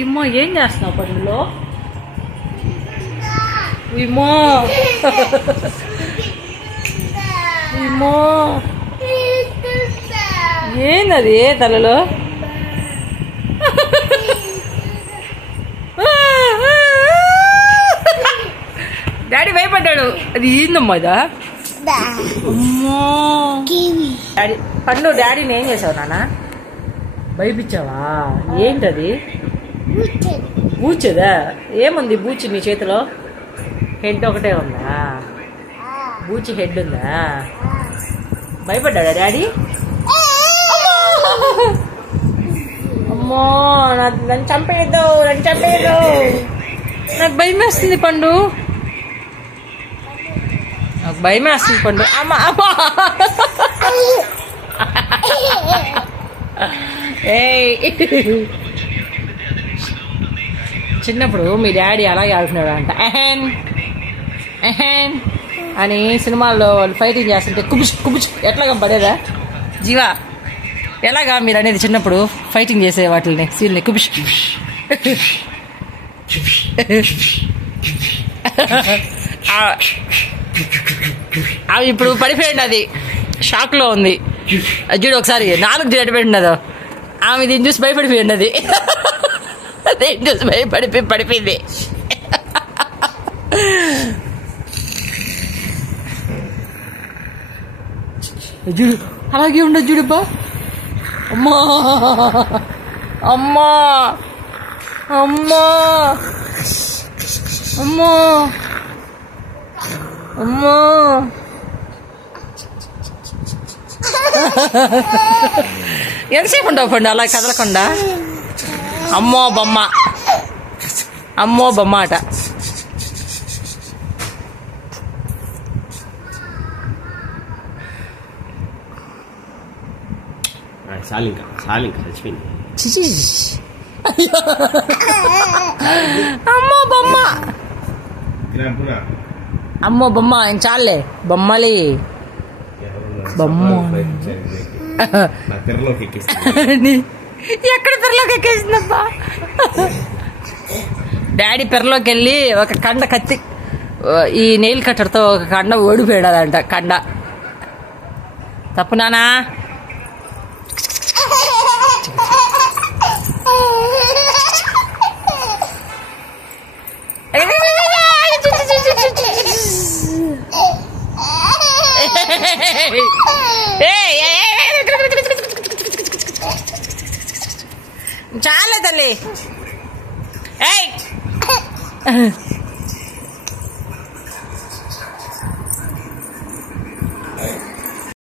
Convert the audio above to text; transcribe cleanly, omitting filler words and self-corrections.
ఇమ్మో ఏం చేస్తున్నావు పనుల్లో? ఇమ్మో ఇమ్మో ఏందది తలలో? డాడీ భయపడ్డాడు. అది ఏందమ్మా ఇదా? అమ్మో డాడీ పండు డాడీని ఏం చేసావు నాన్న? భయపించావా? ఏంటది? బూచదా? ఏముంది బూచి నీ చేతిలో? హెడ్ ఒకటే ఉందా? బూచి హెడ్ ఉందా? భయపడ్డాడా డాడీ? అమ్మో నన్ను చంపేద్దు, నన్ను చంపేద్దు. నాకు భయం వేస్తుంది పండు, నాకు భయం వేస్తుంది పండు. అమ్మా అమ్మా చిన్నప్పుడు మీ డాడీ అలాగే ఆడుతున్నాడు అంట. ఎహెన్ ఎహెన్ అని సినిమాల్లో వాళ్ళు ఫైటింగ్ చేస్తుంటే కుబుచ్ కుబుచ్ ఎట్లాగా పడేదా జీవా? ఎలాగా మీరు అనేది చిన్నప్పుడు ఫైటింగ్ చేసే వాటిని సీల్ని కుబుచ్ అవి ఇప్పుడు పడిపోయింది, అది షాక్ లో ఉంది. చూడు ఒకసారి 4 ఎడిపోయింది అదో. ఆమె దీన్ని చూసి భయపడిపోయింది, అది దీన్ని చూసి పడిపోయింది. చూడు అలాగే ఉండదు చూడుబ్బా. అమ్మా అమ్మా అమ్మా అమ్మా అమ్మా ఎంతసేపు ఉండవు పండు అలా కదలకుండా? అమ్మో బొమ్మ, అమ్మో బొమ్మ అట. అమ్మో బొమ్మ, అమ్మో బొమ్మ చాలే బొమ్మలి బొమ్మ. ఎక్కడ పెరలోకి ఎక్కేసిందబ్బా? డాడీ పెరలోకి వెళ్ళి ఒక కండ కత్తి ఈ నెయిల్ కట్టర్తో ఒక కండ ఓడిపోయాడంట. కండ తప్పు నానా. చాలే తల్లి. ఏయ్